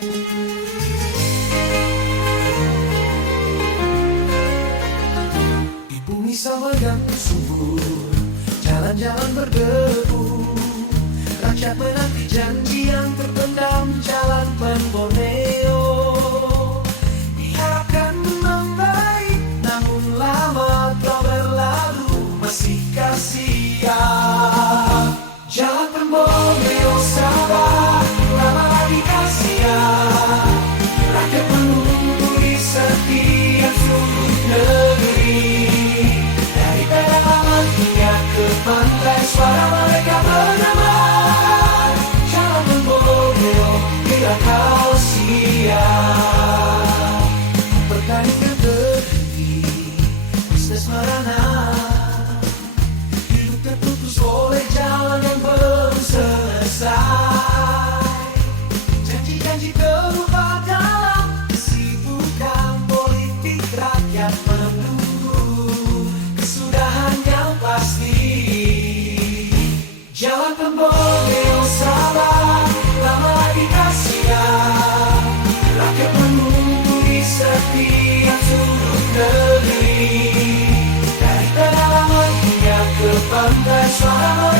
Di bumi sawah yang subur Jalan-jalan berdebu Rakyat menanti janji. This what I. Cuando es hora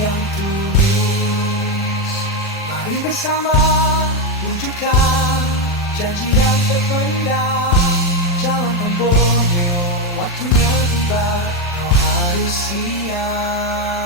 yang tulus. Mari bersama tunjukkan janji yang terpendam Jalan memborneo waktunya tiba Kau harus siap.